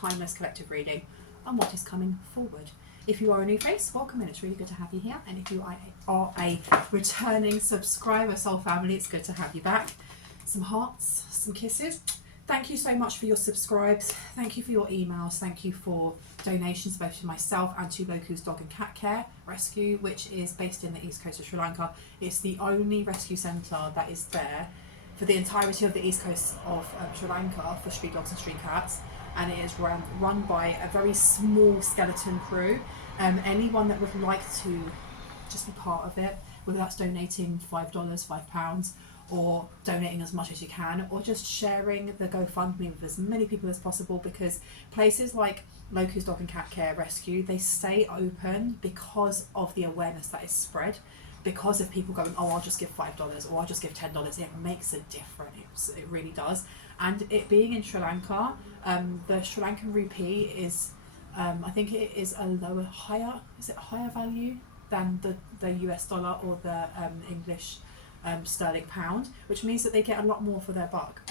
timeless collective reading on what is coming forward. If you are a new face, welcome in. It's really good to have you here. And if you are a returning subscriber, soul family, it's good to have you back. Some hearts, some kisses. Thank you so much for your subscribes. Thank you for your emails. Thank you for donations both to myself and to Loku's Dog and Cat Care Rescue, which is based in the east coast of Sri Lanka. It's the only rescue centre that is there for the entirety of the east coast of Sri Lanka for street dogs and street cats. And it is run by a very small skeleton crew. Anyone that would like to just be part of it, whether that's donating $5, £5, or donating as much as you can, or just sharing the GoFundMe with as many people as possible, because places like Loku's Dog and Cat Care Rescue, they stay open because of the awareness that is spread, because of people going, oh, I'll just give $5 or I'll just give $10. It makes a difference, it really does. And it being in Sri Lanka, the Sri Lankan rupee is, I think it is a higher value than the US dollar or the English sterling pound, which means that they get a lot more for their buck.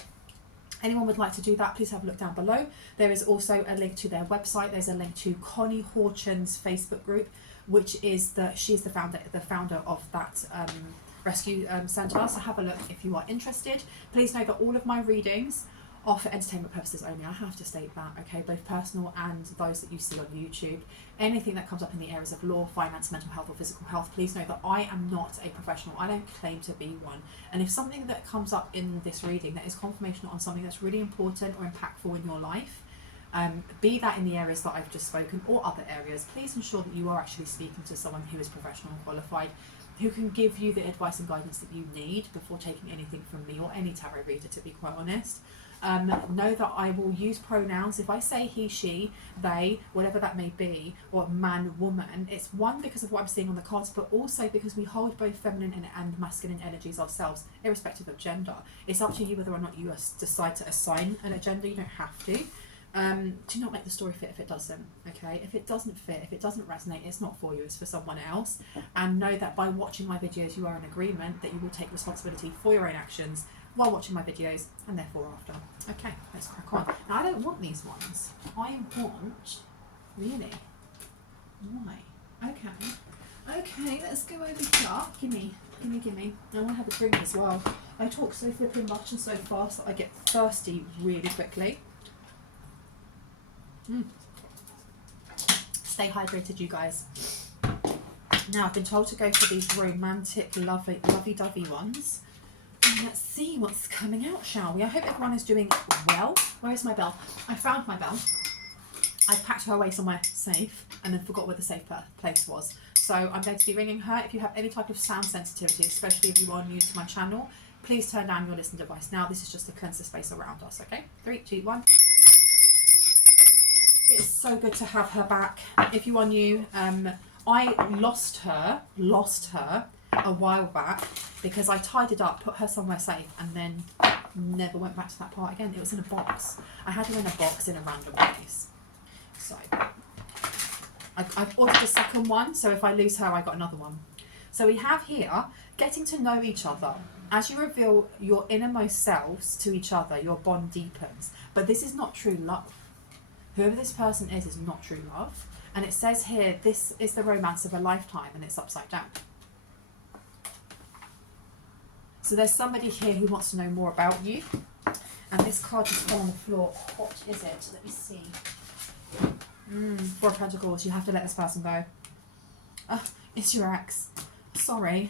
Anyone would like to do that, please have a look down below. There is also a link to their website. There's a link to Connie Horchen's Facebook group, which is she's the founder of that rescue centre. So have a look if you are interested. Please know that all of my readings are for entertainment purposes only. I have to state that, okay, both personal and those that you see on YouTube. Anything that comes up in the areas of law, finance, mental health or physical health, please know that I am not a professional. I don't claim to be one. And if something that comes up in this reading that is confirmation on something that's really important or impactful in your life, be that in the areas that I've just spoken or other areas, please ensure that you are actually speaking to someone who is professional and qualified, who can give you the advice and guidance that you need before taking anything from me or any tarot reader, to be quite honest. Know that I will use pronouns. If I say he, she, they, whatever that may be, or man, woman, it's one, because of what I'm seeing on the cards, but also because we hold both feminine and masculine energies ourselves, irrespective of gender. It's up to you whether or not you decide to assign a gender. You don't have to. Do not make the story fit if it doesn't, okay? If it doesn't fit, if it doesn't resonate, it's not for you, it's for someone else. And know that by watching my videos, you are in agreement that you will take responsibility for your own actions while watching my videos and therefore after. Okay, let's crack on. Now, I don't want these ones. I want, really? Why? Okay, let's go over here. Gimme. I want to have a drink as well. I talk so flipping much and so fast that I get thirsty really quickly. Stay hydrated, you guys. Now, I've been told to go for these romantic, lovey-dovey ones. And let's see what's coming out, shall we? I hope everyone is doing well. Where is my bell? I found my bell. I packed her away somewhere safe and then forgot where the safe place was. So I'm going to be ringing her. If you have any type of sound sensitivity, especially if you are new to my channel, please turn down your listening device. Now, this is just to cleanse the space around us, okay? 3, 2, 1. It's so good to have her back. If you are new, I lost her a while back because I tied it up, put her somewhere safe, and then never went back to that part again. It was in a box. I had her in a box in a random place. So I've ordered a second one, so if I lose her, I got another one. So we have here getting to know each other. As you reveal your innermost selves to each other, your bond deepens. But this is not true love. Whoever this person is not true love. And it says here, this is the romance of a lifetime, and it's upside down. So there's somebody here who wants to know more about you. And this card just fell on the floor. What is it? Let me see. 4 of Pentacles. You have to let this person go. It's your ex. Sorry.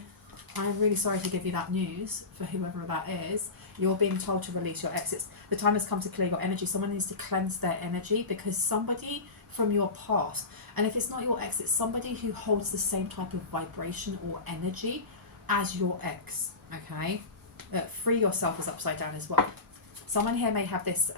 I'm really sorry to give you that news for whoever that is. You're being told to release your ex. The time has come to clear your energy. Someone needs to cleanse their energy because somebody from your past, and if it's not your ex, it's somebody who holds the same type of vibration or energy as your ex, okay? Free yourself is upside down as well. Someone here may have this,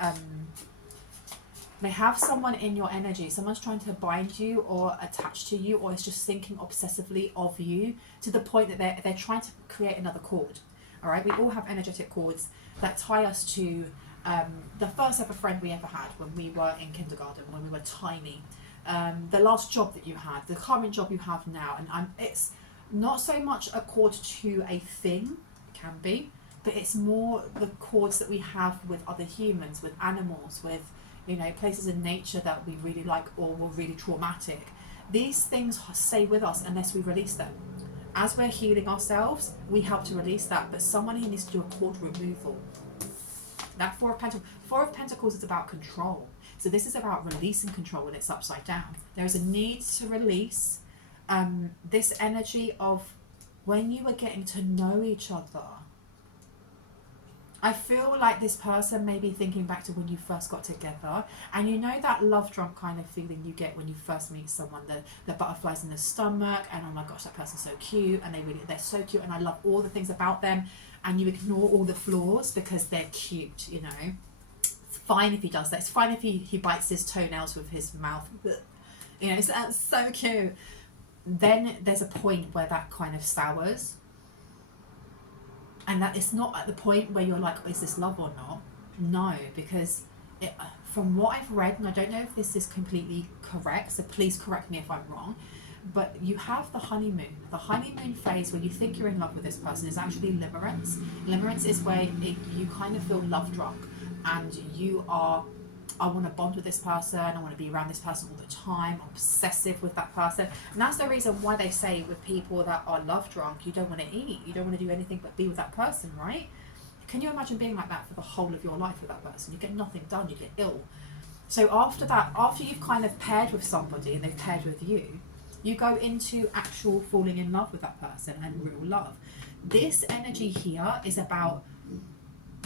may have someone in your energy. Someone's trying to bind you or attach to you, or is just thinking obsessively of you to the point that they're trying to create another cord. All right, we all have energetic cords that tie us to the first ever friend we ever had when we were in kindergarten, when we were tiny. The last job that you had, the current job you have now, and it's not so much a cord to a thing, it can be, but it's more the cords that we have with other humans, with animals, with you know, places in nature that we really like or were really traumatic. These things stay with us unless we release them. As we're healing ourselves, we help to release that, but someone here needs to do a cord removal. That Four of Pentacles is about control. So this is about releasing control when it's upside down. There is a need to release this energy of when you were getting to know each other. I feel like this person may be thinking back to when you first got together, and you know that love drunk kind of feeling you get when you first meet someone, the butterflies in the stomach, and oh my gosh, that person's so cute, and they're so cute, and I love all the things about them, and you ignore all the flaws because they're cute, you know. It's fine if he does that. It's fine if he bites his toenails with his mouth, you know, that's so cute. Then there's a point where that kind of sours. And that it's not at the point where you're like, is this love or not? No, because from what I've read, and I don't know if this is completely correct, so please correct me if I'm wrong, but you have the honeymoon. The honeymoon phase where you think you're in love with this person is actually limerence. Limerence is where you kind of feel love drunk, and you are, I want to bond with this person, I want to be around this person all the time, I'm obsessive with that person. And that's the reason why they say with people that are love drunk, you don't want to eat, you don't want to do anything but be with that person, right? Can you imagine being like that for the whole of your life with that person? You get nothing done, you get ill. So after that, after you've kind of paired with somebody and they've paired with you, you go into actual falling in love with that person and real love. This energy here is about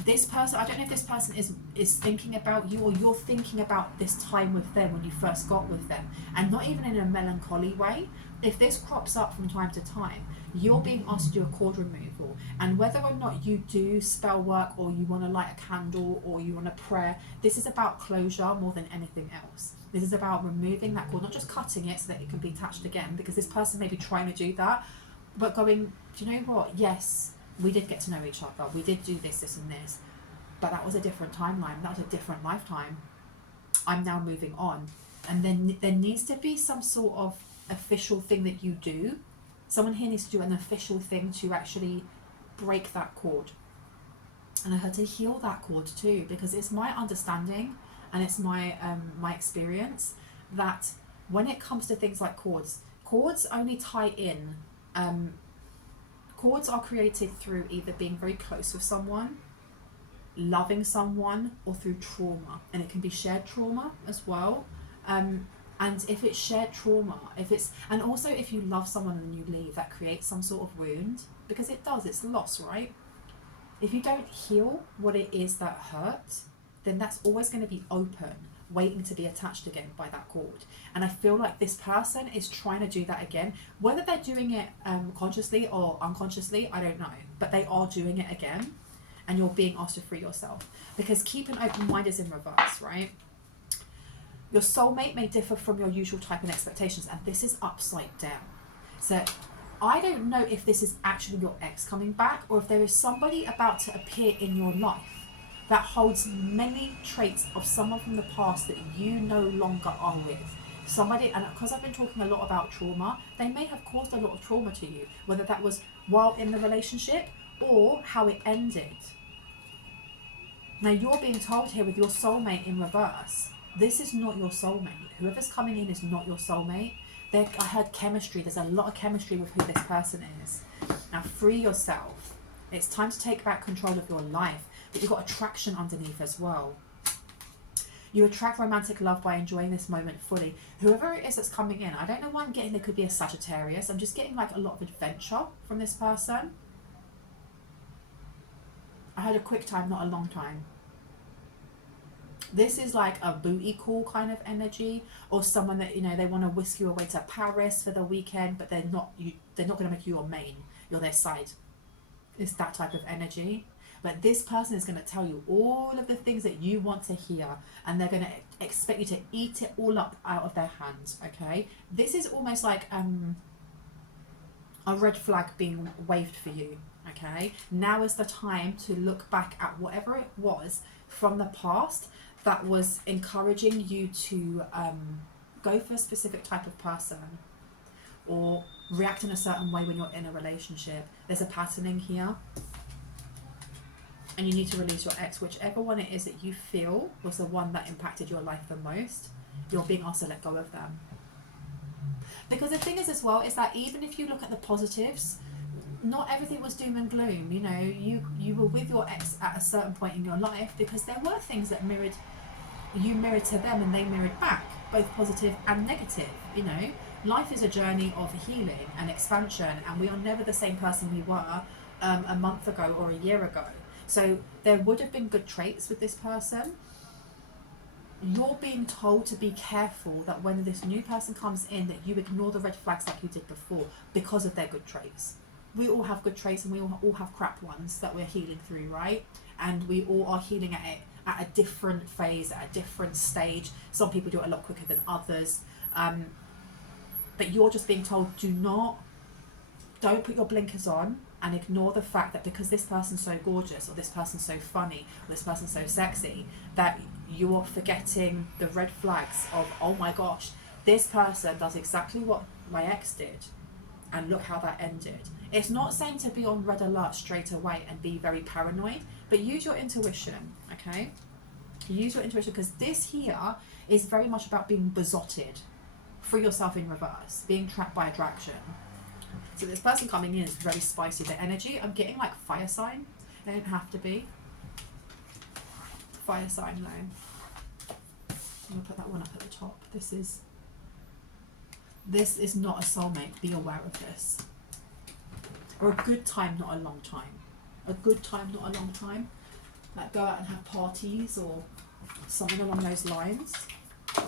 this person. I don't know if this person is thinking about you, or you're thinking about this time with them when you first got with them, and not even in a melancholy way. If this crops up from time to time, you're being asked to do a cord removal, and whether or not you do spell work, or you want to light a candle, or you want to pray, this is about closure more than anything else. This is about removing that cord, not just cutting it so that it can be attached again, because this person may be trying to do that, but going, do you know what, yes, we did get to know each other, we did do this and this, but that was a different timeline, that was a different lifetime. I'm now moving on. And then there needs to be some sort of official thing that you do. Someone here needs to do an official thing to actually break that cord. And I had to heal that cord too, because it's my understanding and it's my my experience that when it comes to things like cords only tie in, cords are created through either being very close with someone, loving someone, or through trauma, and it can be shared trauma as well. And if it's shared trauma, and also if you love someone and you leave, that creates some sort of wound, because it does, it's loss, right? If you don't heal what it is that hurt, then that's always going to be open, waiting to be attached again by that cord. And I feel like this person is trying to do that again. Whether they're doing it consciously or unconsciously, I don't know, but they are doing it again, and you're being asked to free yourself, because keep an open mind is in reverse, right? Your soulmate may differ from your usual type and expectations, and this is upside down. So I don't know if this is actually your ex coming back, or if there is somebody about to appear in your life that holds many traits of someone from the past that you no longer are with. Somebody, and because I've been talking a lot about trauma, they may have caused a lot of trauma to you, whether that was while in the relationship or how it ended. Now you're being told here with your soulmate in reverse, this is not your soulmate. Whoever's coming in is not your soulmate. I heard chemistry. There's a lot of chemistry with who this person is. Now free yourself. It's time to take back control of your life. But you've got attraction underneath as well. You attract romantic love by enjoying this moment fully. Whoever it is that's coming in, I don't know why I'm getting there could be a Sagittarius. I'm just getting like a lot of adventure from this person. I had a quick time, not a long time. This is like a booty call kind of energy, or someone that, you know, they want to whisk you away to Paris for the weekend, but they're not going to make you your main. You're their side. It's that type of energy. But this person is going to tell you all of the things that you want to hear, and they're going to expect you to eat it all up out of their hands, okay? This is almost like a red flag being waved for you, okay? Now is the time to look back at whatever it was from the past that was encouraging you to go for a specific type of person or react in a certain way when you're in a relationship. There's a patterning here. and you need to release your ex, whichever one it is that you feel was the one that impacted your life the most. You're being asked to let go of them. Because the thing is as well, is that even if you look at the positives, not everything was doom and gloom. You know, you were with your ex at a certain point in your life because there were things that you mirrored to them and they mirrored back, both positive and negative. You know, life is a journey of healing and expansion, and we are never the same person we were a month ago or a year ago. So there would have been good traits with this person. You're being told to be careful that when this new person comes in, that you ignore the red flags like you did before because of their good traits. We all have good traits and we all have crap ones that we're healing through, right? And we all are healing at it at a different phase, at a different stage. Some people do it a lot quicker than others. But you're just being told, don't put your blinkers on and ignore the fact that because this person's so gorgeous, or this person's so funny, or this person's so sexy, that you're forgetting the red flags of, oh my gosh, this person does exactly what my ex did, and look how that ended. It's not saying to be on red alert straight away and be very paranoid, but use your intuition, okay? Use your intuition, because this here is very much about being besotted. Free yourself in reverse, being trapped by attraction. So this person coming in is very spicy. The energy, I'm getting like fire sign. They don't have to be. Fire sign though. I'm going to put that one up at the top. This is not a soulmate. Be aware of this. Or a good time, not a long time. A good time, not a long time. Like go out and have parties or something along those lines.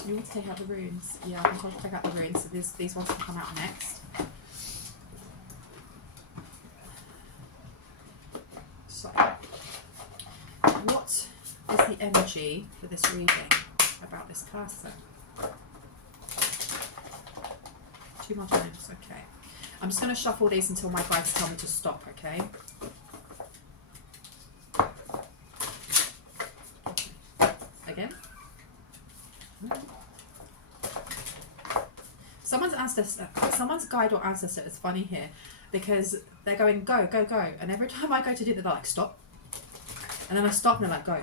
You want to take out the runes? Yeah, I'm going to take out the runes. So these ones can come out next. So, what is the energy for this reading about this person? Too much names, okay. I'm just going to shuffle these until my guides tell me to stop, okay? Again. Someone's guide or ancestor is funny here because they're going go, go, go, and every time I go to do that, they're like stop, and then I stop and they're like go.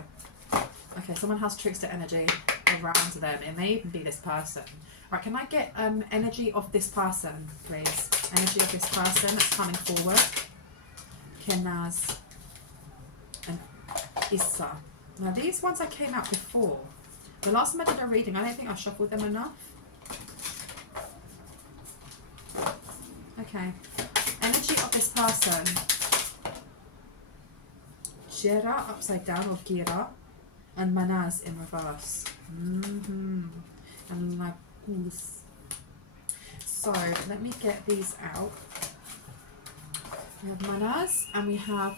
Okay, someone has trickster energy around them. It may even be this person. Right, can I get energy of this person, please? Energy of this person that's coming forward. Kenaz and Issa. Now these ones I came out before. The last time I did a reading, I don't think I shuffled them enough. Okay. Energy of this person. Jera upside down, or Gira, and Manaz in reverse. And Lagus. So let me get these out. We have Manaz and we have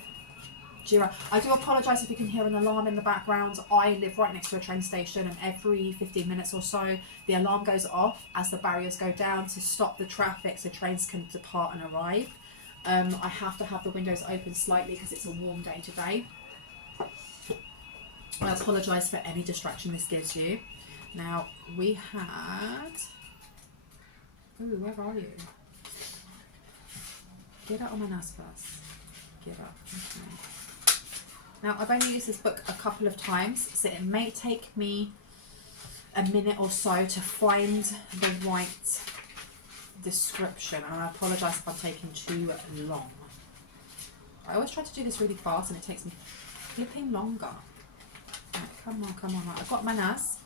Jira. I do apologise if you can hear an alarm in the background. I live right next to a train station, and every 15 minutes or so the alarm goes off as the barriers go down to stop the traffic so trains can depart and arrive. I have to have the windows open slightly because it's a warm day today. I apologise for any distraction this gives you. Now we had... Ooh, where are you? Get out on my NAS first. Get up. Okay. Now I've only used this book a couple of times, so it may take me a minute or so to find the right description, and I apologise if I'm taking too long. I always try to do this really fast and it takes me flipping longer. Right, come on, come on. Right, I've got my NAS,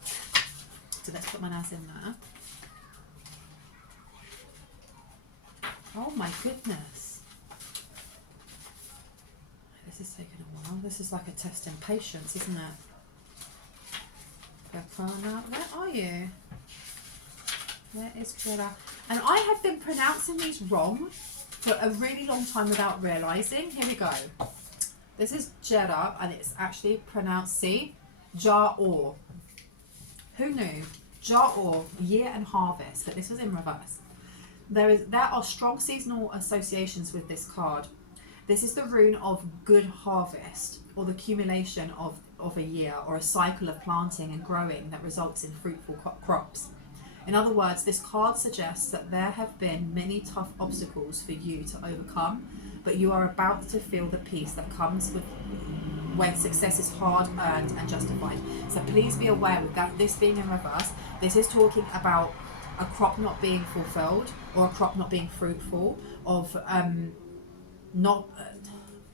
so let's put my NAS in there. Oh my goodness. This is taking a while. This is like a test in patience, isn't it? Where are you? Where is Kira? And I have been pronouncing these wrong for a really long time without realising. Here we go. This is Jera, and it's actually pronounced C. Ja-or. Who knew? Ja-or, year and harvest, but this was in reverse. There are strong seasonal associations with this card. This is the rune of good harvest, or the accumulation of a year, or a cycle of planting and growing that results in fruitful crops. In other words, this card suggests that there have been many tough obstacles for you to overcome, but you are about to feel the peace that comes with when success is hard earned and justified. So please be aware with that, this being in reverse, this is talking about a crop not being fulfilled, or a crop not being fruitful, of not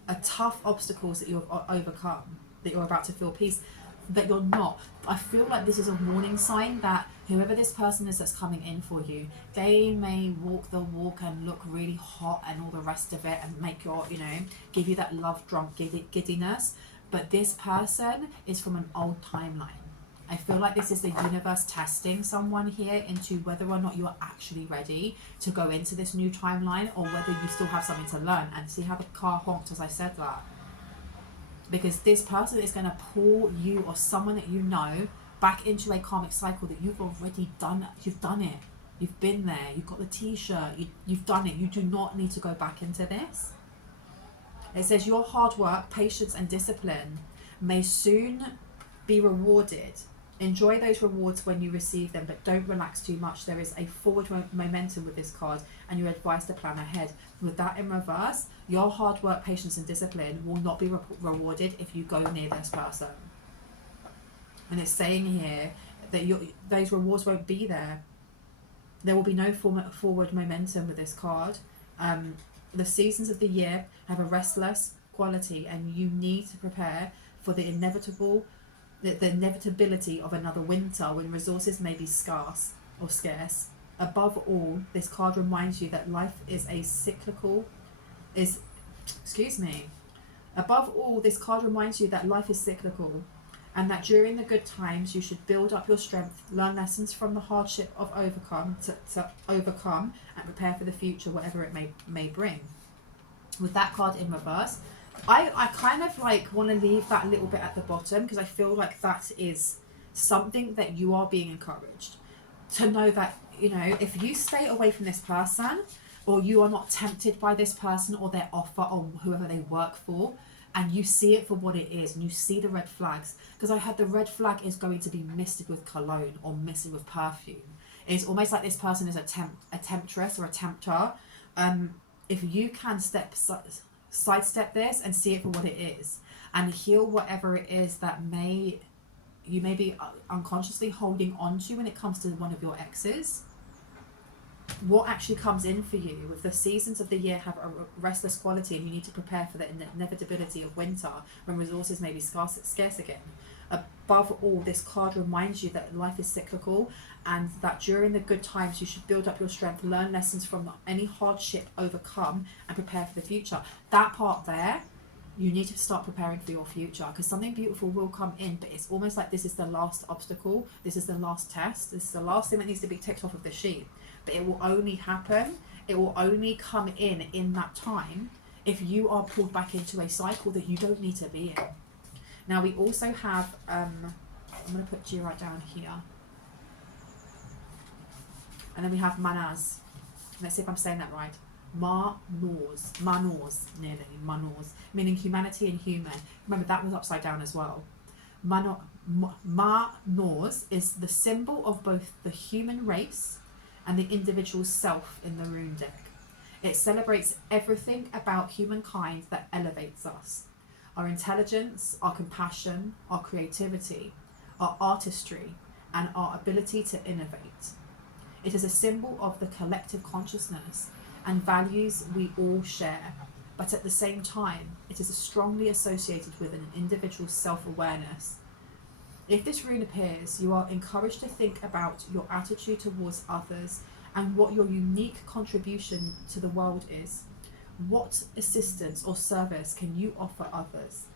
a tough obstacles that you've overcome, that you're about to feel peace, that you're not. I feel like this is a warning sign that whoever this person is that's coming in for you, they may walk the walk and look really hot and all the rest of it, and make your, give you that love drunk giddiness, but this person is from an old timeline. I feel like this is the universe testing someone here into whether or not you are actually ready to go into this new timeline, or whether you still have something to learn. And see how the car honked as I said that? Because this person is going to pull you or someone that you know back into a karmic cycle that you've already done. You've done it. You've been there. You've got the t-shirt. You've done it. You do not need to go back into this. It says your hard work, patience and discipline may soon be rewarded. Enjoy those rewards when you receive them, but don't relax too much. There is a forward momentum with this card, and you're advised to plan ahead. With that in reverse, your hard work, patience and discipline will not be rewarded if you go near this person. And it's saying here that those rewards won't be there. There will be no forward momentum with this card. The seasons of the year have a restless quality, and you need to prepare for the inevitability of another winter when resources may be scarce. Above all, this card reminds you that life is cyclical, and that during the good times you should build up your strength, learn lessons from the hardship of to overcome, and prepare for the future, whatever it may bring. With that card in reverse, I kind of want to leave that little bit at the bottom, because I feel like that is something that you are being encouraged to know, that if you stay away from this person, or you are not tempted by this person or their offer or whoever they work for, and you see it for what it is, and you see the red flags, because I had the red flag is going to be misted with cologne or misted with perfume. It's almost like this person is a temptress or a tempter. If you can sidestep this and see it for what it is, and heal whatever it is that you may be unconsciously holding on to when it comes to one of your exes. What actually comes in for you with the seasons of the year have a restless quality, and you need to prepare for the inevitability of winter when resources may be scarce again. Above all, this card reminds you that life is cyclical, and that during the good times you should build up your strength, learn lessons from any hardship, overcome, and prepare for the future. That part there, you need to start preparing for your future, because something beautiful will come in, but it's almost like this is the last obstacle, this is the last test, this is the last thing that needs to be ticked off of the sheet. But it will only happen, it will only come in that time, if you are pulled back into a cycle that you don't need to be in. Now we also have, I'm going to put G right down here. And then we have Manaz. Let's see if I'm saying that right. Manors, meaning humanity and human. Remember, that was upside down as well. Manors is the symbol of both the human race and the individual's self in the rune deck. It celebrates everything about humankind that elevates us. Our intelligence, our compassion, our creativity, our artistry, and our ability to innovate. It is a symbol of the collective consciousness and values we all share, but at the same time, it is strongly associated with an individual's self-awareness. If this rune appears, you are encouraged to think about your attitude towards others and what your unique contribution to the world is. What assistance or service can you offer others?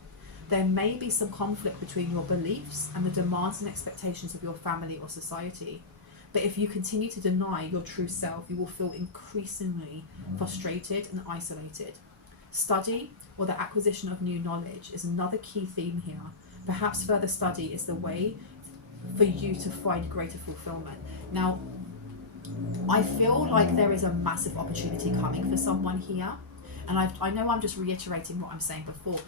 There may be some conflict between your beliefs and the demands and expectations of your family or society. But if you continue to deny your true self, you will feel increasingly frustrated and isolated. Study or the acquisition of new knowledge is another key theme here. Perhaps further study is the way for you to find greater fulfillment. Now, I feel like there is a massive opportunity coming for someone here. And I know I'm just reiterating what I'm saying before.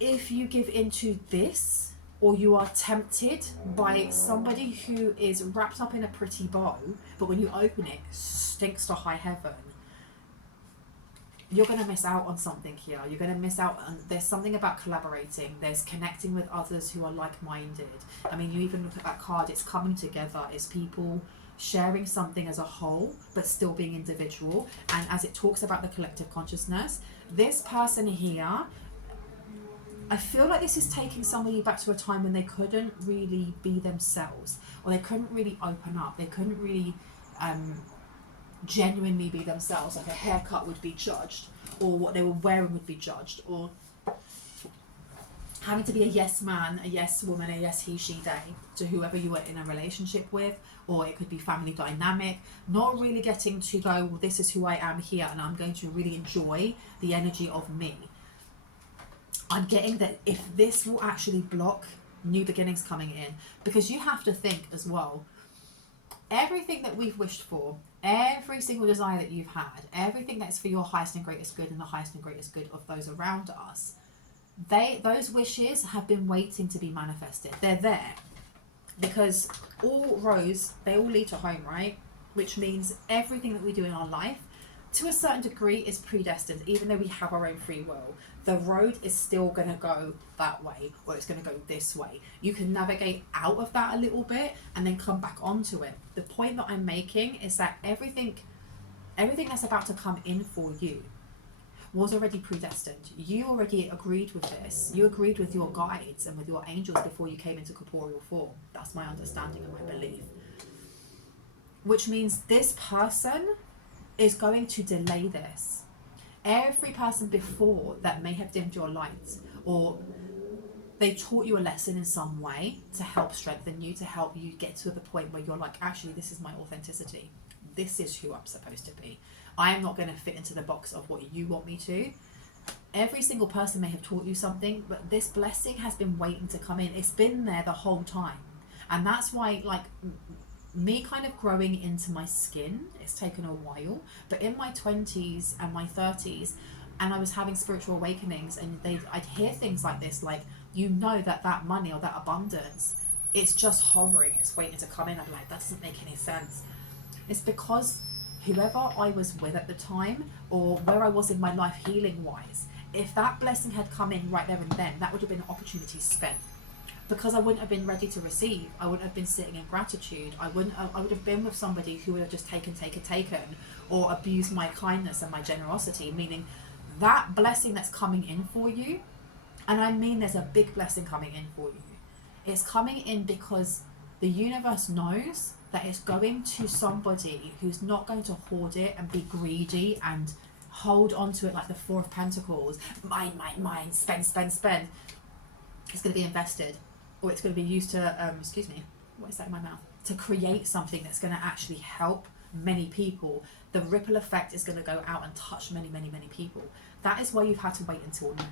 If you give into this, or you are tempted by somebody who is wrapped up in a pretty bow, but when you open it, stinks to high heaven. you're going to miss out on something here. You're going to miss out on, there's something about collaborating. There's connecting with others who are like-minded. I mean, you even look at that card, it's coming together. It's people sharing something as a whole, but still being individual. And as it talks about the collective consciousness, this person here, I feel like this is taking somebody back to a time when they couldn't really be themselves, or they couldn't really open up. They couldn't really genuinely be themselves. Like a haircut would be judged, or what they were wearing would be judged, or having to be a yes man, a yes woman, a yes he, she, they to whoever you were in a relationship with, or it could be family dynamic. Not really getting to go, well, this is who I am here, and I'm going to really enjoy the energy of me. I'm getting that if this will actually block new beginnings coming in, because you have to think as well, everything that we've wished for, every single desire that you've had, everything that's for your highest and greatest good and the highest and greatest good of those around us, those wishes have been waiting to be manifested. They're there because all roads, they all lead to home, right? Which means everything that we do in our life to a certain degree is predestined. Even though we have our own free will, the road is still going to go that way, or it's going to go this way. You can navigate out of that a little bit and then come back onto it. The point that I'm making is that everything that's about to come in for you was already predestined. You already agreed with this. You agreed with your guides and with your angels before you came into corporeal form. That's my understanding and my belief. Which means this person is going to delay this. Every person before that may have dimmed your light, or they taught you a lesson in some way to help strengthen you, to help you get to the point where you're like, actually, this is my authenticity. This is who I'm supposed to be. I am not going to fit into the box of what you want me to. Every single person may have taught you something, but this blessing has been waiting to come in. It's been there the whole time. And that's why, like, me kind of growing into my skin, it's taken a while, but in my 20s and my 30s, and I was having spiritual awakenings, and I'd hear things like this, like, you know that money or that abundance, it's just hovering, it's waiting to come in. I'm like, that doesn't make any sense. It's because whoever I was with at the time, or where I was in my life healing wise, if that blessing had come in right there and then, that would have been an opportunity spent. Because I wouldn't have been ready to receive. I wouldn't have been sitting in gratitude. I would have been with somebody who would have just taken, or abused my kindness and my generosity, meaning that blessing that's coming in for you, and I mean there's a big blessing coming in for you. It's coming in because the universe knows that it's going to somebody who's not going to hoard it and be greedy and hold on to it like the Four of Pentacles. Mine, spend. It's going to be invested. Or it's going to be used to, what is that in my mouth? To create something that's going to actually help many people. The ripple effect is going to go out and touch many, many, many people. That is why you've had to wait until now.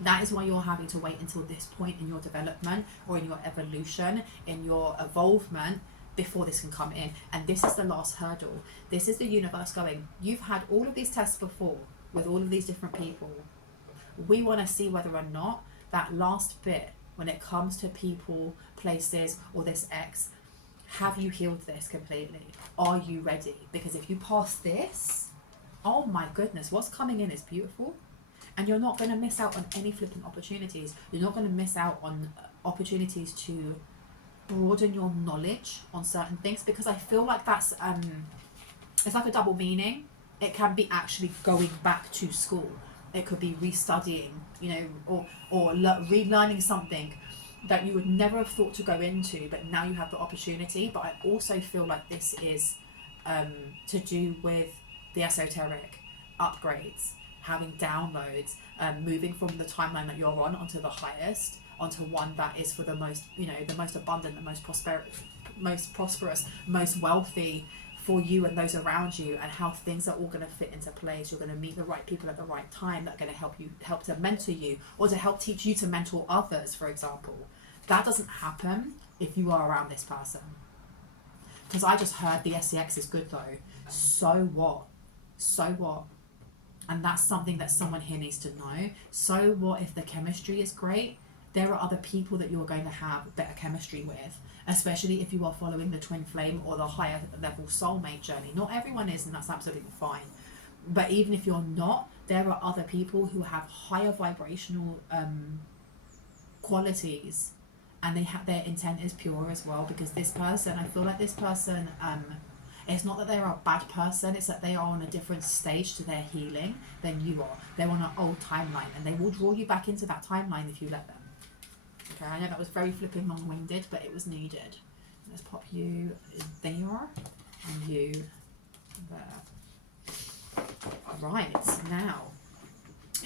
That is why you're having to wait until this point in your development, or in your evolution, in your evolvement, before this can come in. And this is the last hurdle. This is the universe going, you've had all of these tests before with all of these different people. We want to see whether or not that last bit, when it comes to people, places, or this X, have you healed this completely? Are you ready? Because if you pass this, oh my goodness, what's coming in is beautiful. And you're not going to miss out on any flipping opportunities. You're not going to miss out on opportunities to broaden your knowledge on certain things, because I feel like that's, it's like a double meaning. It can be actually going back to school. It could be restudying, or relearning something that you would never have thought to go into, but now you have the opportunity. But I also feel like this is to do with the esoteric upgrades, having downloads, moving from the timeline that you're on onto the highest, onto one that is for the most, the most abundant, the most prosperous, most wealthy, for you and those around you, and how things are all going to fit into place. You're going to meet the right people at the right time that are going to help to mentor you, or to help teach you to mentor others, for example. That doesn't happen if you are around this person. Because I just heard the SCX is good though. So what? And that's something that someone here needs to know. So what if the chemistry is great? There are other people that you're going to have better chemistry with, especially if you are following the twin flame or the higher level soulmate journey. Not everyone is, and that's absolutely fine. But even if you're not, there are other people who have higher vibrational qualities, and their intent is pure as well. Because this person, I feel like this person, it's not that they're a bad person, it's that they are on a different stage to their healing than you are. They're on an old timeline, and they will draw you back into that timeline if you let them. Okay, I know that was very flipping long-winded, but it was needed. Let's pop you there, and you there. Right, now,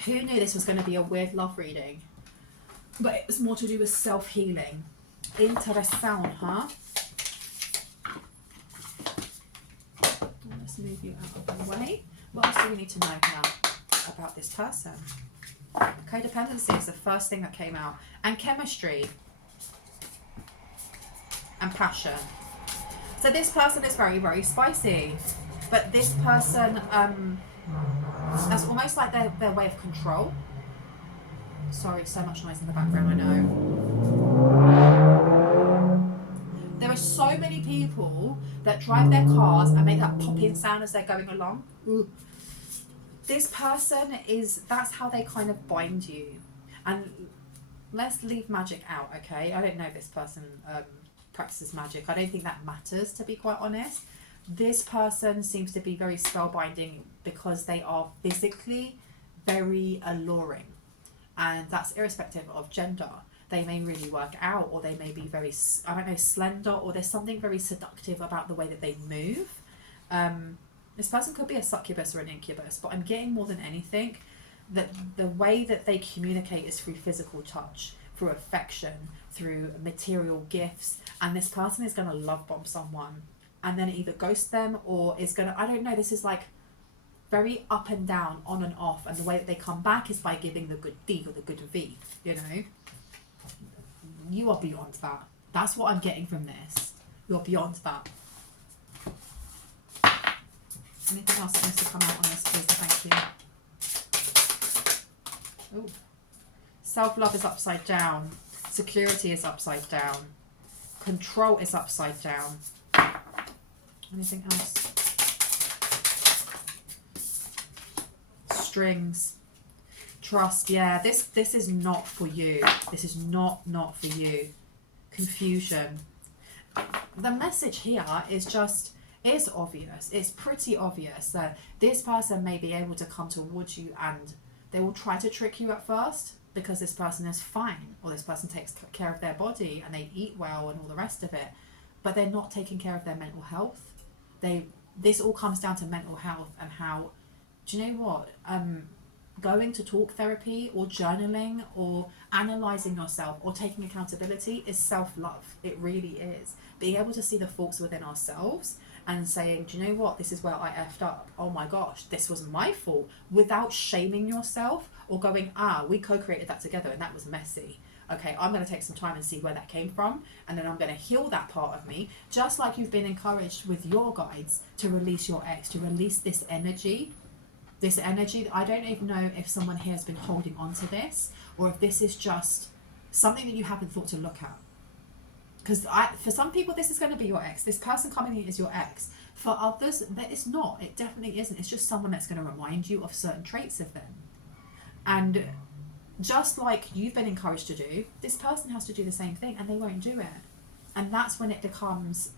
who knew this was going to be a weird love reading? But it was more to do with self-healing. Interessant, huh? Let's move you out of the way. What else do we need to know now about this person? Codependency is the first thing that came out. And chemistry. And passion. So this person is very, very spicy. But this person, that's almost like their way of control. Sorry, so much noise in the background, I know. There are so many people that drive their cars and make that popping sound as they're going along. Ooh. This person that's how they kind of bind you. And let's leave magic out, okay? I don't know if this person practices magic. I don't think that matters, to be quite honest. This person seems to be very spellbinding because they are physically very alluring. And that's irrespective of gender. They may really work out, or they may be very, I don't know, slender, or there's something very seductive about the way that they move. This person could be a succubus or an incubus, but I'm getting more than anything that the way that they communicate is through physical touch, through affection, through material gifts. And this person is going to love bomb someone and then either ghost them or is going to, I don't know, this is like very up and down, on and off, and the way that they come back is by giving the good D or the good V, you know. You are beyond that. That's what I'm getting from this. You're beyond that. Anything else that needs to come out on this, please? Thank you. Oh. Self-love is upside down. Security is upside down. Control is upside down. Anything else? Strings. Trust. Yeah, this is not for you. This is not for you. Confusion. The message here is obvious. It's pretty obvious that this person may be able to come towards you and they will try to trick you at first because this person is fine, or this person takes care of their body and they eat well and all the rest of it, but they're not taking care of their mental health. This all comes down to mental health and how, do you know what? Going to talk therapy or journaling or analysing yourself or taking accountability is self-love. It really is. Being able to see the faults within ourselves and saying, do you know what, this is where I effed up. Oh my gosh, this was my fault, without shaming yourself or going, we co-created that together and that was messy. Okay, I'm going to take some time and see where that came from, and then I'm going to heal that part of me, just like you've been encouraged with your guides to release your ex, to release this energy. This energy, I don't even know if someone here has been holding on to this, or if this is just something that you haven't thought to look at. Because for some people, this is going to be your ex. This person coming in is your ex. For others, it's not. It definitely isn't. It's just someone that's going to remind you of certain traits of them. And just like you've been encouraged to do, this person has to do the same thing, and they won't do it. And that's when it becomes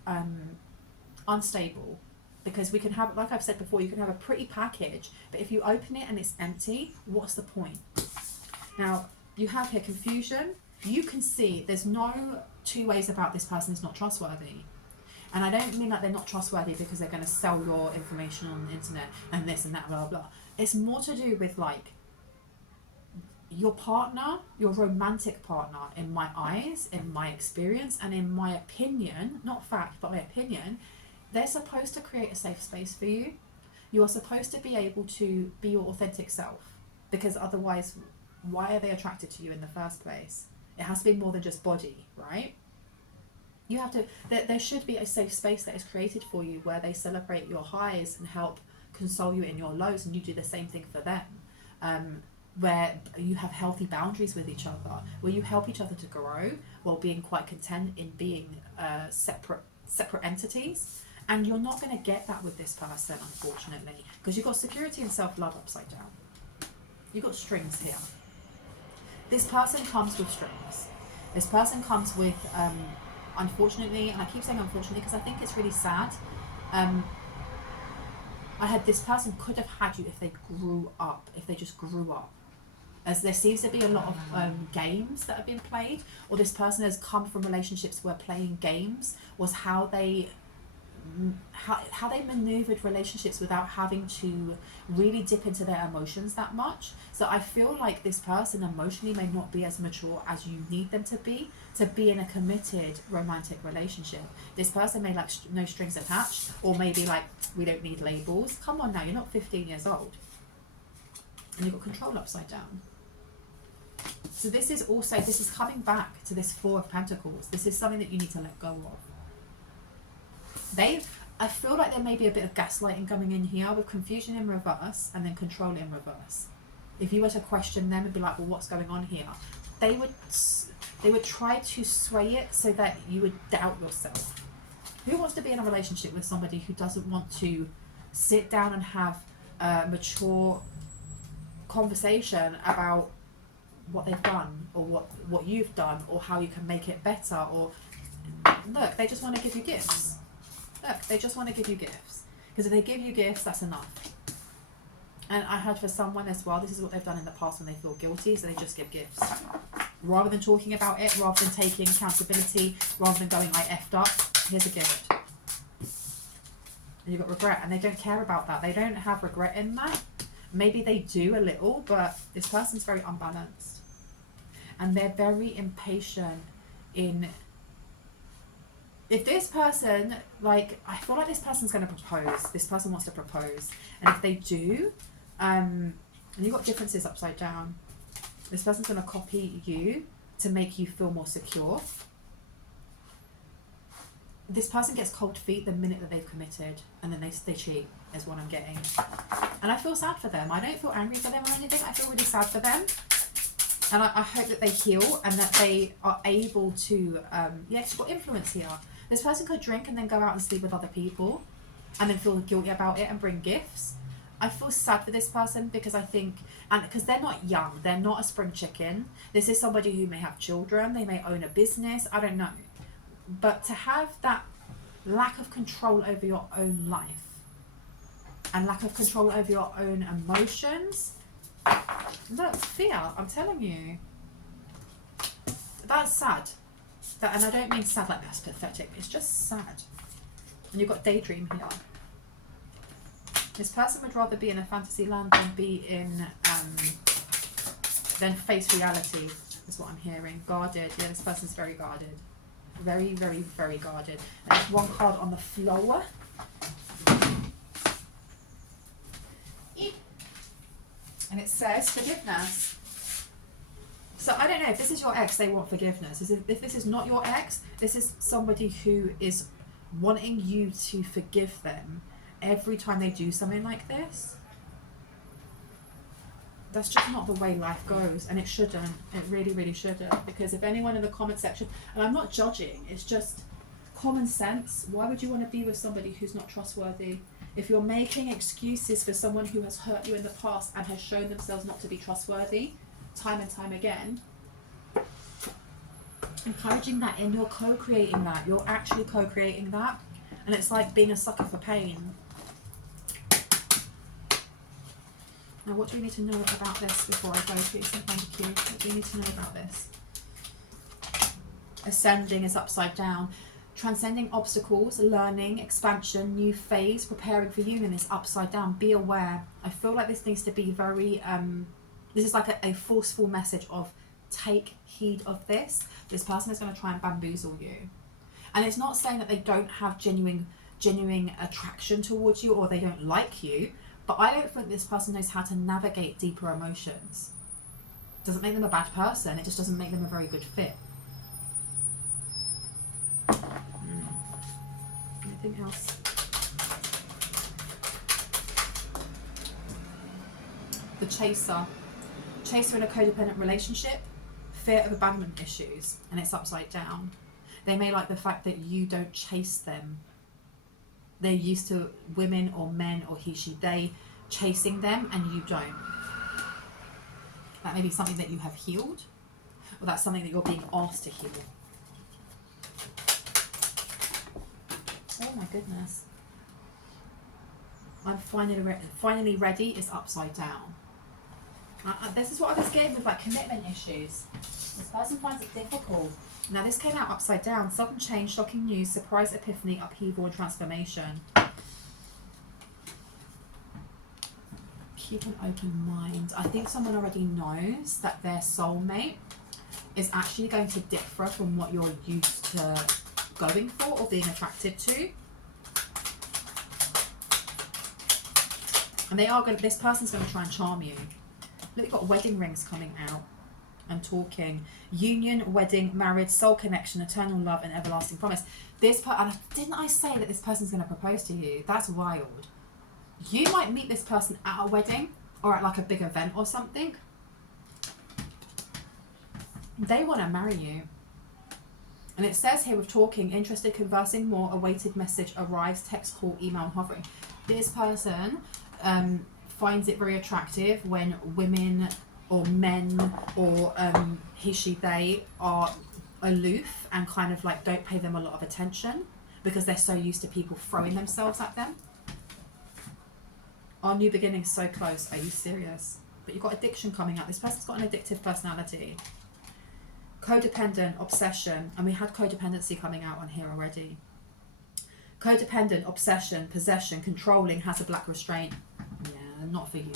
unstable. Because we can have, like I've said before, you can have a pretty package, but if you open it and it's empty, what's the point? Now, you have here confusion. You can see there's no two ways about this person is not trustworthy. And I don't mean that they're not trustworthy because they're going to sell your information on the internet and this and that, blah, blah, blah. It's more to do with like your partner, your romantic partner, in my eyes, in my experience, and in my opinion, not fact, but my opinion, they're supposed to create a safe space for you. You are supposed to be able to be your authentic self, because otherwise, why are they attracted to you in the first place? It has to be more than just body, right? You have to, there should be a safe space that is created for you where they celebrate your highs and help console you in your lows, and you do the same thing for them. Where you have healthy boundaries with each other, where you help each other to grow while being quite content in being separate entities. And you're not going to get that with this person, unfortunately, because you've got security and self-love upside down. You've got strings here. This person comes with strings. This person comes with, unfortunately, and I keep saying unfortunately because I think it's really sad, I had this person could have had you if they grew up, if they just grew up. As there seems to be a lot of games that have been played, or this person has come from relationships where playing games was how they maneuvered relationships without having to really dip into their emotions that much. So I feel like this person emotionally may not be as mature as you need them to be in a committed romantic relationship. This person may like no strings attached, or maybe like, we don't need labels. Come on now, you're not 15 years old. And you've got control upside down. So this is coming back to this Four of Pentacles. This is something that you need to let go of. I feel like there may be a bit of gaslighting coming in here with confusion in reverse and then control in reverse. If you were to question them and be like, well, what's going on here? They would try to sway it so that you would doubt yourself. Who wants to be in a relationship with somebody who doesn't want to sit down and have a mature conversation about what they've done, or what you've done, or how you can make it better? Or look, they just want to give you gifts. Look, they just want to give you gifts. Because if they give you gifts, that's enough. And I heard for someone as well, this is what they've done in the past when they feel guilty, so they just give gifts. Rather than talking about it, rather than taking accountability, rather than going, I effed up, here's a gift. And you've got regret, and they don't care about that. They don't have regret in that. Maybe they do a little, but this person's very unbalanced. And they're very impatient in... If this person, like, I feel like this person's going to propose. This person wants to propose. And if they do, and you've got differences upside down, this person's going to copy you to make you feel more secure. This person gets cold feet the minute that they've committed, and then they cheat, is what I'm getting. And I feel sad for them. I don't feel angry for them or anything. I feel really sad for them. And I hope that they heal and that they are able to, it's got influence here. This person could drink and then go out and sleep with other people and then feel guilty about it and bring gifts. I feel sad for this person because I think, and because they're not young, they're not a spring chicken. This is somebody who may have children, they may own a business, I don't know. But to have that lack of control over your own life and lack of control over your own emotions, look, fear, I'm telling you. That's sad. And I don't mean sad like that's pathetic, it's just sad. And you've got daydream here. This person would rather be in a fantasy land than be in, than face reality, is what I'm hearing. Guarded, yeah, this person's very guarded. Very, very, very guarded. And there's one card on the floor. And it says forgiveness. So I don't know, if this is your ex, they want forgiveness. If this is not your ex, this is somebody who is wanting you to forgive them every time they do something like this. That's just not the way life goes, and it shouldn't. It really, really shouldn't. Because if anyone in the comment section, and I'm not judging, it's just common sense. Why would you want to be with somebody who's not trustworthy? If you're making excuses for someone who has hurt you in the past and has shown themselves not to be trustworthy, time and time again, encouraging that in, you're co-creating that. You're actually co-creating that. And it's like being a sucker for pain. Now, what do we need to know about this before I go, please? Thank you. What do we need to know about this? Ascending is upside down. Transcending obstacles, learning, expansion, new phase, preparing for union is upside down. Be aware. I feel like this needs to be very, this is like a forceful message of take heed of this. This person is going to try and bamboozle you. And it's not saying that they don't have genuine attraction towards you or they don't like you, but I don't think this person knows how to navigate deeper emotions. Doesn't make them a bad person, it just doesn't make them a very good fit. Anything else? The chaser. Chaser in a codependent relationship, fear of abandonment issues, and it's upside down. They may like the fact that you don't chase them. they're used to women or men or he, she, they chasing them and you don't. That may be something that you have healed, or that's something that you're being asked to heal. Oh my goodness. I'm finally ready is upside down. This is what I was getting with like commitment issues. This person finds it difficult. Now this came out upside down. Sudden change, shocking news, surprise, epiphany, upheaval and transformation. Keep an open mind. I think someone already knows that their soulmate is actually going to differ from what you're used to going for or being attracted to. And they are going to, this person's going to try and charm you. Look, you've got wedding rings coming out and talking. Union, wedding, marriage, soul connection, eternal love and everlasting promise. Didn't I say that this person's going to propose to you? That's wild. You might meet this person at a wedding or at like a big event or something. They want to marry you. And it says here with talking, interested, conversing more, awaited message arrives, text, call, email and hovering. This person finds it very attractive when women or men or he, she, they are aloof and kind of like don't pay them a lot of attention because they're so used to people throwing themselves at them. Our new beginning is so close. Are you serious? But you've got addiction coming out. This person's got an addictive personality. Codependent, obsession, and we had codependency coming out on here already. Codependent, obsession, possession, controlling, has a black restraint. Yeah, not for you.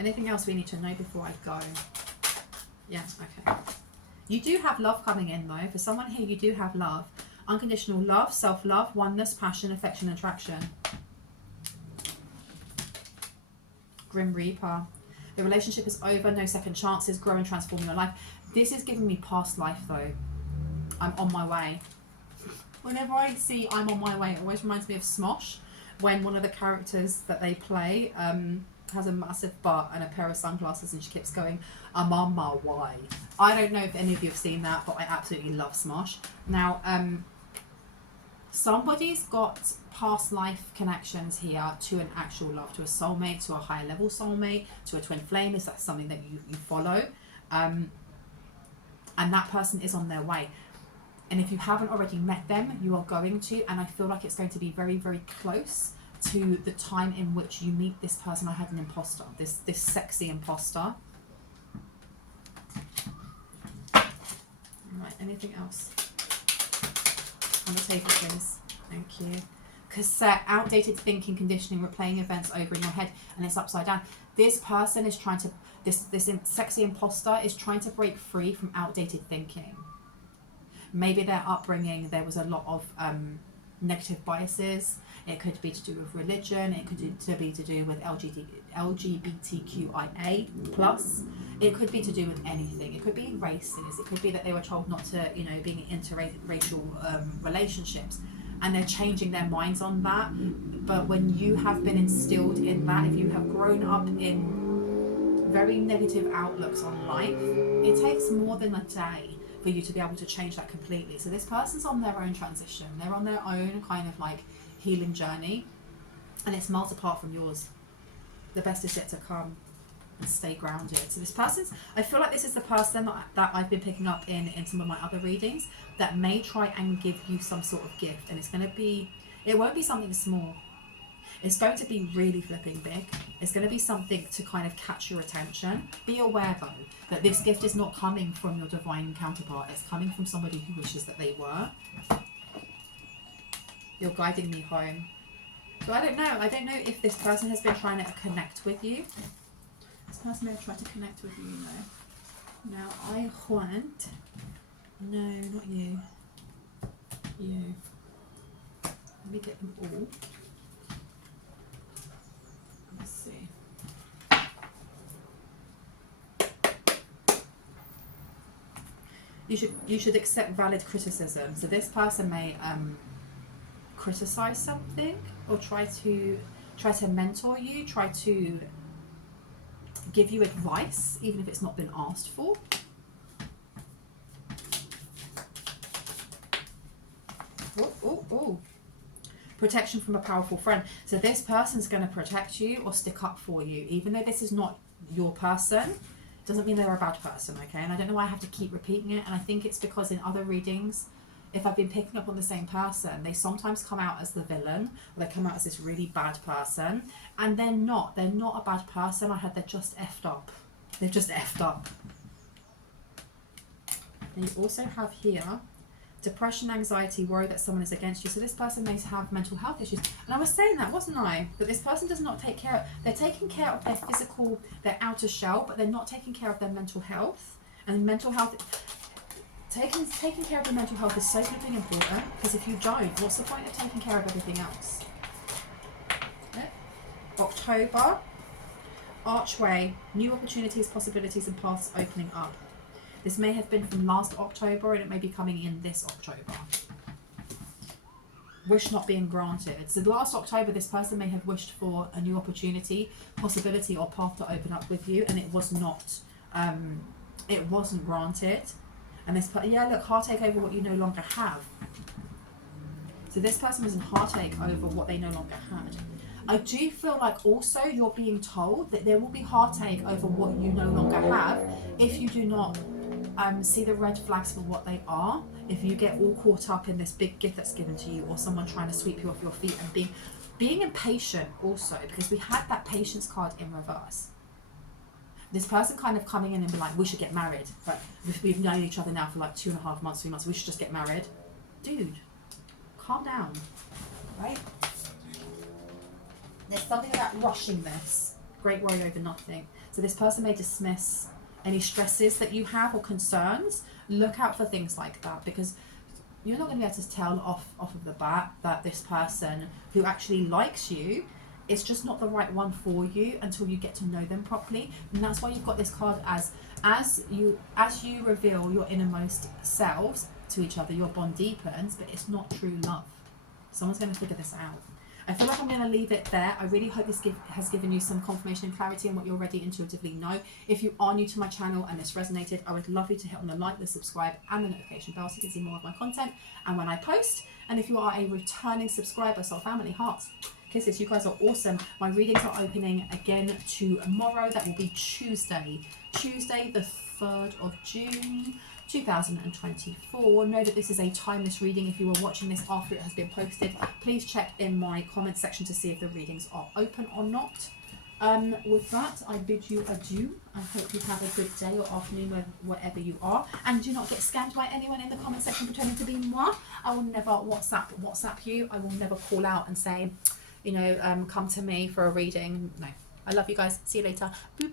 Anything else we need to know before I go? Yeah, okay. You do have love coming in though. For someone here, you do have love. Unconditional love, self-love, oneness, passion, affection, attraction. Grim Reaper. The relationship is over, no second chances, grow and transform your life. This is giving me past life though. I'm on my way. Whenever I see I'm on my way, it always reminds me of Smosh, when one of the characters that they play has a massive butt and a pair of sunglasses and she keeps going, I'm on my way. I don't know if any of you have seen that, but I absolutely love Smosh. Now, somebody's got past life connections here to an actual love, to a soulmate, to a higher level soulmate, to a twin flame, if that's something that you follow. And that person is on their way. And if you haven't already met them, you are going to, and I feel like it's going to be very, very close to the time in which you meet this person. I had an imposter, this sexy imposter. Right, anything else on the table, please? Thank you. Cassette, outdated thinking, conditioning, replaying events over in your head, and it's upside down. This person is trying to, this sexy imposter is trying to break free from outdated thinking. Maybe their upbringing, there was a lot of negative biases. It could be to do with religion. It could be to do with LGBTQIA+. It could be to do with anything. It could be races. It could be that they were told not to, being in interracial relationships. And they're changing their minds on that. But when you have been instilled in that, if you have grown up in very negative outlooks on life, it takes more than a day for you to be able to change that completely. So this person's on their own transition. They're on their own kind of like healing journey, and it's miles apart from yours. The best is yet to come, and stay grounded. So this person's, I feel like this is the person that I've been picking up in some of my other readings that may try and give you some sort of gift, and it's going to be, it won't be something small. It's going to be really flipping big. It's going to be something to kind of catch your attention. Be aware though that this gift is not coming from your divine counterpart. It's coming from somebody who wishes that they were. You're guiding me home. So I don't know if this person has been trying to connect with you. This person may have tried to connect with you, Now I want, no, not you. You. Let me get them all. Let's see. You should accept valid criticism. So this person may criticize something or try to mentor you, try to give you advice, even if it's not been asked for. Oh. Protection from a powerful friend. So this person's going to protect you or stick up for you. Even though this is not your person, doesn't mean they're a bad person, okay? And I don't know why I have to keep repeating it. And I think it's because in other readings, if I've been picking up on the same person, they sometimes come out as the villain, or they come out as this really bad person. And they're not. They're not a bad person. I heard they're just effed up. They've just effed up. And you also have here depression, anxiety, worry that someone is against you. So this person may have mental health issues. And I was saying that, wasn't I? That this person does not take care of, they're taking care of their physical, their outer shell, but they're not taking care of their mental health. And mental health, taking care of your mental health is so flipping important, because if you don't, what's the point of taking care of everything else? October, archway, new opportunities, possibilities and paths opening up. This may have been from last October and it may be coming in this October. Wish not being granted. So last October, this person may have wished for a new opportunity, possibility or path to open up with you, and it was not, it wasn't granted. And this, yeah, look, heartache over what you no longer have. So this person was in heartache over what they no longer had. I do feel like also you're being told that there will be heartache over what you no longer have if you do not see the red flags for what they are. If you get all caught up in this big gift that's given to you, or someone trying to sweep you off your feet, and being impatient also, because we had that patience card in reverse. This person kind of coming in and be like, we should get married, but we've known each other now for like 2.5 months, 3 months, we should just get married. Dude, calm down, right? There's something about rushing this. Great worry over nothing. So this person may dismiss any stresses that you have or concerns. Look out for things like that, because you're not going to be able to tell off of the bat that this person who actually likes you is just not the right one for you until you get to know them properly. And that's why you've got this card as you reveal your innermost selves to each other, your bond deepens, but it's not true love. Someone's going to figure this out. I feel like I'm going to leave it there. I really hope this has given you some confirmation and clarity on what you already intuitively know. If you are new to my channel and this resonated, I would love you to hit on the like, the subscribe and the notification bell so you can see more of my content and when I post. And if you are a returning subscriber, soul family, hearts, kisses, you guys are awesome. My readings are opening again tomorrow. That will be Tuesday the 3rd of June 2024. Know that this is a timeless reading. If you are watching this after it has been posted, please check in my comment section to see if the readings are open or not. With that, I bid you adieu. I hope you have a good day or afternoon wherever you are, and do not get scammed by anyone in the comment section pretending to be moi. I will never WhatsApp you. I will never call out and say, you know, come to me for a reading. No, I love you guys. See you later. Boop.